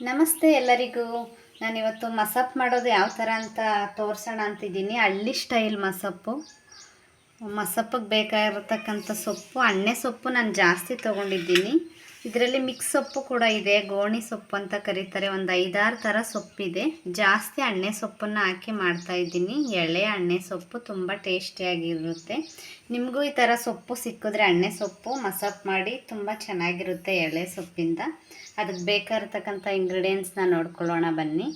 ನಮಸ್ತೆ ಎಲ್ಲರಿಗೂ. ನಾನಿವತ್ತು ಮಸಪ್ ಮಾಡೋದು ಯಾವ ಥರ ಅಂತ ತೋರಿಸೋಣ ಅಂತಿದ್ದೀನಿ. ಹಳ್ಳಿ ಸ್ಟೈಲ್ ಮಸಪ್ಪಿಗೆ ಬೇಕಾಗಿರತಕ್ಕಂಥ ಸೊಪ್ಪು, ಅಣ್ಣೆ ಸೊಪ್ಪು ನಾನು ಜಾಸ್ತಿ ತೊಗೊಂಡಿದ್ದೀನಿ. ಇದರಲ್ಲಿ ಮಿಕ್ಸ್ ಸೊಪ್ಪು ಕೂಡ ಇದೆ, ಗೋಣಿ ಸೊಪ್ಪು ಅಂತ ಕರೀತಾರೆ. ಒಂದು 5-6 ಥರ ಸೊಪ್ಪಿದೆ. ಜಾಸ್ತಿ ಅಣ್ಣೆ ಸೊಪ್ಪನ್ನು ಹಾಕಿ ಮಾಡ್ತಾಯಿದ್ದೀನಿ. ಎಳೆ ಅಣ್ಣೆ ಸೊಪ್ಪು ತುಂಬ ಟೇಸ್ಟಿಯಾಗಿರುತ್ತೆ. ನಿಮಗೂ ಈ ಥರ ಸೊಪ್ಪು ಸಿಕ್ಕಿದ್ರೆ ಅಣ್ಣೆ ಸೊಪ್ಪು ಮಸಪ್ ಮಾಡಿ, ತುಂಬ ಚೆನ್ನಾಗಿರುತ್ತೆ ಎಳೆ ಸೊಪ್ಪಿಂದ. ಅದಕ್ಕೆ ಬೇಕಾಗಿರ್ತಕ್ಕಂಥ ಇಂಗ್ರೀಡಿಯೆಂಟ್ಸ್ನ ನೋಡ್ಕೊಳ್ಳೋಣ ಬನ್ನಿ.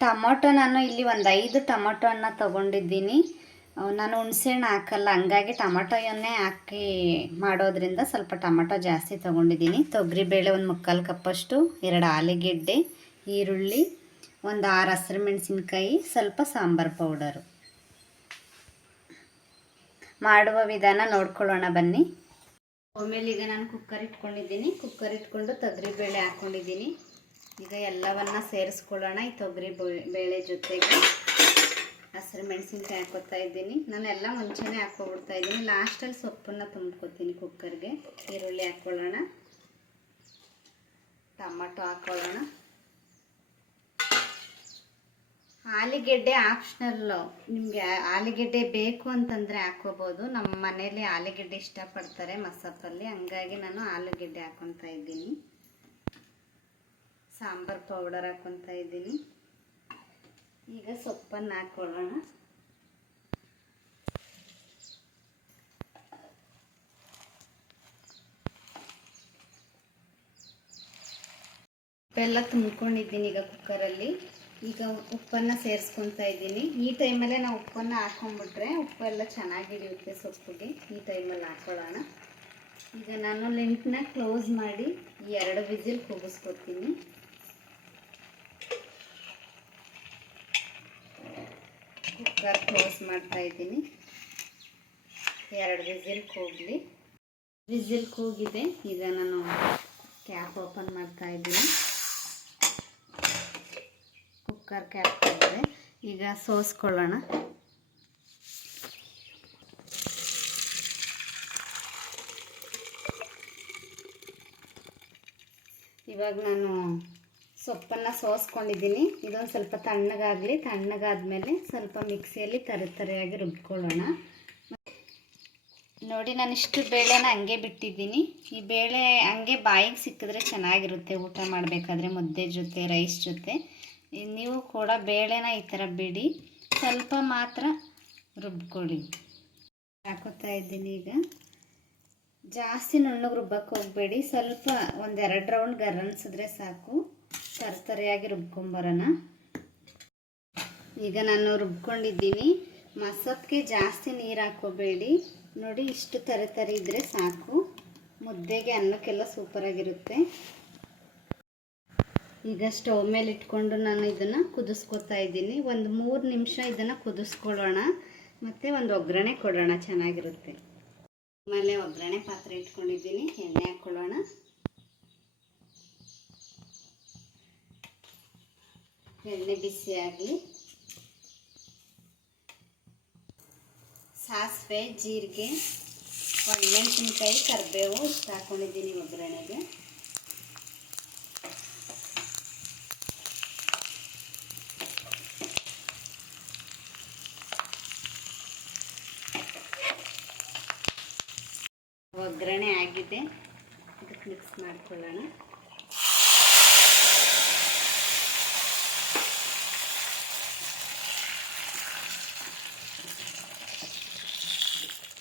ಟೊಮೊಟೊ ನಾನು ಇಲ್ಲಿ ಒಂದು 5 ಟೊಮೊಟೊ ಹಣ್ಣು ತೊಗೊಂಡಿದ್ದೀನಿ. ನಾನು ಹುಣಸೆಹಣ್ಣು ಹಾಕಲ್ಲ, ಹಂಗಾಗಿ ಟೊಮೊಟೊಯನ್ನೇ ಹಾಕಿ ಮಾಡೋದ್ರಿಂದ ಸ್ವಲ್ಪ ಟೊಮೊಟೊ ಜಾಸ್ತಿ ತೊಗೊಂಡಿದ್ದೀನಿ. ತೊಗರಿಬೇಳೆ ಒಂದು 3/4 ಕಪ್ಪಷ್ಟು, 2 ಆಲೂಗೆಡ್ಡೆ, ಈರುಳ್ಳಿ, ಒಂದು 6 ಹಸಿರು ಮೆಣಸಿನ್ಕಾಯಿ, ಸ್ವಲ್ಪ ಸಾಂಬಾರು ಪೌಡರು. ಮಾಡುವ ವಿಧಾನ ನೋಡ್ಕೊಳ್ಳೋಣ ಬನ್ನಿ. ಆಮೇಲೆ ಈಗ ನಾನು ಕುಕ್ಕರ್ ಇಟ್ಕೊಂಡಿದ್ದೀನಿ. ಕುಕ್ಕರ್ ಇಟ್ಕೊಂಡು ತೊಗರಿಬೇಳೆ ಹಾಕ್ಕೊಂಡಿದ್ದೀನಿ. ಈಗ ಎಲ್ಲವನ್ನ ಸೇರಿಸ್ಕೊಳ್ಳೋಣ. ಈ ತೊಗರಿ ಬೇಳೆ ಜೊತೆಗೆ ಹಸಿರು ಮೆಣಸಿನ್ಕಾಯಿ ಹಾಕೋತಾ ಇದ್ದೀನಿ. ನಾನೆಲ್ಲ ಮುಂಚೆನೇ ಹಾಕ್ಕೊಬಿಡ್ತಾ ಇದ್ದೀನಿ. ಲಾಸ್ಟಲ್ಲಿ ಸೊಪ್ಪನ್ನು ತುಂಬ್ಕೊತೀನಿ ಕುಕ್ಕರ್ಗೆ. ಈರುಳ್ಳಿ ಹಾಕ್ಕೊಳ್ಳೋಣ, ಟೊಮೊಟೊ ಹಾಕ್ಕೊಳ್ಳೋಣ. ಆಲೂಗೆಡ್ಡೆ ಆಪ್ಷನಲ್ಲು, ನಿಮಗೆ ಆಲೂಗೆಡ್ಡೆ ಬೇಕು ಅಂತಂದರೆ ಹಾಕ್ಕೋಬೋದು. ನಮ್ಮ ಮನೇಲಿ ಆಲೂಗೆಡ್ಡೆ ಇಷ್ಟಪಡ್ತಾರೆ ಮಸಪ್ಪಲ್ಲಿ, ಹಂಗಾಗಿ ನಾನು ಆಲೂಗೆಡ್ಡೆ ಹಾಕ್ಕೊತಾ ಇದ್ದೀನಿ. ಸಾಂಬಾರು ಪೌಡರ್ ಹಾಕ್ಕೊತಾ ಇದ್ದೀನಿ. ಈಗ ಸೊಪ್ಪನ್ನು ಹಾಕ್ಕೊಳ್ಳೋಣ. ಉಪ್ಪೆಲ್ಲ ತುಂಬ್ಕೊಂಡಿದ್ದೀನಿ ಈಗ ಕುಕ್ಕರಲ್ಲಿ. ಈಗ ಉಪ್ಪನ್ನು ಸೇರಿಸ್ಕೊತಾ ಇದ್ದೀನಿ. ಈ ಟೈಮಲ್ಲೇ ನಾವು ಉಪ್ಪನ್ನು ಹಾಕ್ಕೊಂಡ್ಬಿಟ್ರೆ ಉಪ್ಪೆಲ್ಲ ಚೆನ್ನಾಗಿ ಹಿಡಿಯುತ್ತೆ ಸೊಪ್ಪಿಗೆ. ಈ ಟೈಮಲ್ಲಿ ಹಾಕ್ಕೊಳ್ಳೋಣ. ಈಗ ನಾನು ಲಿಂಟ್ನ ಕ್ಲೋಸ್ ಮಾಡಿ 2 ವಿಸಿಲ್ ಕೂಗಿಸ್ಕೊತೀನಿ. ಕುಕ್ಕರ್ ಕ್ಲೋಸ್ ಮಾಡ್ತಾ ಇದ್ದೀನಿ. 2 ವಿಸಿಲ್ ಕೂಗಲಿ. ವಿಸಿಲ್ ಕೂಗಿದೆ. ಈಗ ನಾನು ಕ್ಯಾಪ್ ಓಪನ್ ಮಾಡ್ತಾ ಇದ್ದೀನಿ. ಕುಕ್ಕರ್ ಕ್ಯಾಪ್ ತೆಗೆದ್ರೆ ಈಗ ಸೋಸ್ಕೊಳ್ಳೋಣ. ಇವಾಗ ನಾನು ಸೊಪ್ಪನ್ನು ಸೋಸ್ಕೊಂಡಿದ್ದೀನಿ. ಇದೊಂದು ಸ್ವಲ್ಪ ತಣ್ಣಗಾಗಲಿ. ತಣ್ಣಗಾದ್ಮೇಲೆ ಸ್ವಲ್ಪ ಮಿಕ್ಸಿಯಲ್ಲಿ ತರಿಯಾಗಿ ರುಬ್ಕೊಳ್ಳೋಣ. ನೋಡಿ, ನಾನು ಇಷ್ಟು ಬೇಳೆನ ಹಂಗೆ ಬಿಟ್ಟಿದ್ದೀನಿ. ಈ ಬೇಳೆ ಹಂಗೆ ಬಾಯಿಗೆ ಸಿಕ್ಕಿದ್ರೆ ಚೆನ್ನಾಗಿರುತ್ತೆ ಊಟ ಮಾಡಬೇಕಾದ್ರೆ, ಮುದ್ದೆ ಜೊತೆ, ರೈಸ್ ಜೊತೆ. ನೀವು ಕೂಡ ಬೇಳೆನ ಈ ಥರ ಬಿಡಿ, ಸ್ವಲ್ಪ ಮಾತ್ರ ರುಬ್ಕೊಳ್ಳಿ. ಹಾಕೋತಾ ಇದ್ದೀನಿ. ಈಗ ಜಾಸ್ತಿ ನುಣ್ಣಗೆ ರುಬ್ಬಕ್ಕೆ ಹೋಗಬೇಡಿ. ಸ್ವಲ್ಪ 1-2 ರೌಂಡ್ ಗರ್ರನ್ಸಿದ್ರೆ ಸಾಕು. ತರಿಯಾಗಿ ರುಬ್ಕೊಂಬರೋಣ. ಈಗ ನಾನು ರುಬ್ಕೊಂಡಿದ್ದೀನಿ. ಮಸಪ್ಗೆ ಜಾಸ್ತಿ ನೀರು ಹಾಕೋಬೇಡಿ. ನೋಡಿ, ಇಷ್ಟು ತರಿ ಇದ್ದರೆ ಸಾಕು. ಮುದ್ದೆಗೆ ಅನ್ನಕ್ಕೆಲ್ಲ ಸೂಪರಾಗಿರುತ್ತೆ. ಈಗ ಸ್ಟವ್ ಮೇಲೆ ಇಟ್ಕೊಂಡು ನಾನು ಇದನ್ನು ಕುದಿಸ್ಕೊತಾ ಇದ್ದೀನಿ. ಒಂದು 3 ನಿಮಿಷ ಇದನ್ನು ಕುದಿಸ್ಕೊಳ್ಳೋಣ. ಮತ್ತು ಒಂದು ಒಗ್ಗರಣೆ ಕೊಡೋಣ, ಚೆನ್ನಾಗಿರುತ್ತೆ. ಆಮೇಲೆ ಒಗ್ಗರಣೆ ಪಾತ್ರೆ ಇಟ್ಕೊಂಡಿದ್ದೀನಿ. ಎಣ್ಣೆ ಹಾಕ್ಕೊಳ್ಳೋಣ. ಎಣ್ಣೆ ಬಿಸಿಯಾಗಲಿ. ಸಾಸಿವೆ, ಜೀರಿಗೆ, ಒಣಮೆಣಸಿನ್ಕಾಯಿ, ಕರಿಬೇವು ಇಷ್ಟು ಹಾಕ್ಕೊಂಡಿದ್ದೀನಿ ಒಗ್ಗರಣೆಗೆ. ಒಗ್ಗರಣೆ ಆಗಿದೆ. ಇದಕ್ಕೆ ಮಿಕ್ಸ್ ಮಾಡ್ಕೊಳ್ಳೋಣ.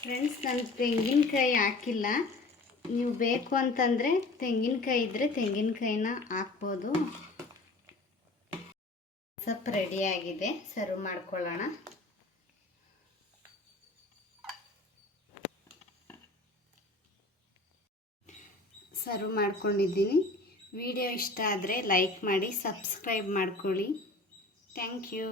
ಫ್ರೆಂಡ್ಸ್, ನಾನು ತೆಂಗಿನಕಾಯಿ ಹಾಕಿಲ್ಲ. ನೀವು ಬೇಕು ಅಂತಂದರೆ ತೆಂಗಿನಕಾಯಿ ಇದ್ದರೆ ತೆಂಗಿನಕಾಯಿನ ಹಾಕ್ಬೋದು. ಸ್ವಲ್ಪ ರೆಡಿಯಾಗಿದೆ. ಸರ್ವ್ ಮಾಡ್ಕೊಳ್ಳೋಣ. ಸರ್ವ್ ಮಾಡ್ಕೊಂಡಿದ್ದೀನಿ. ವಿಡಿಯೋ ಇಷ್ಟ ಆದರೆ ಲೈಕ್ ಮಾಡಿ, ಸಬ್ಸ್ಕ್ರೈಬ್ ಮಾಡ್ಕೊಳ್ಳಿ. Thank you.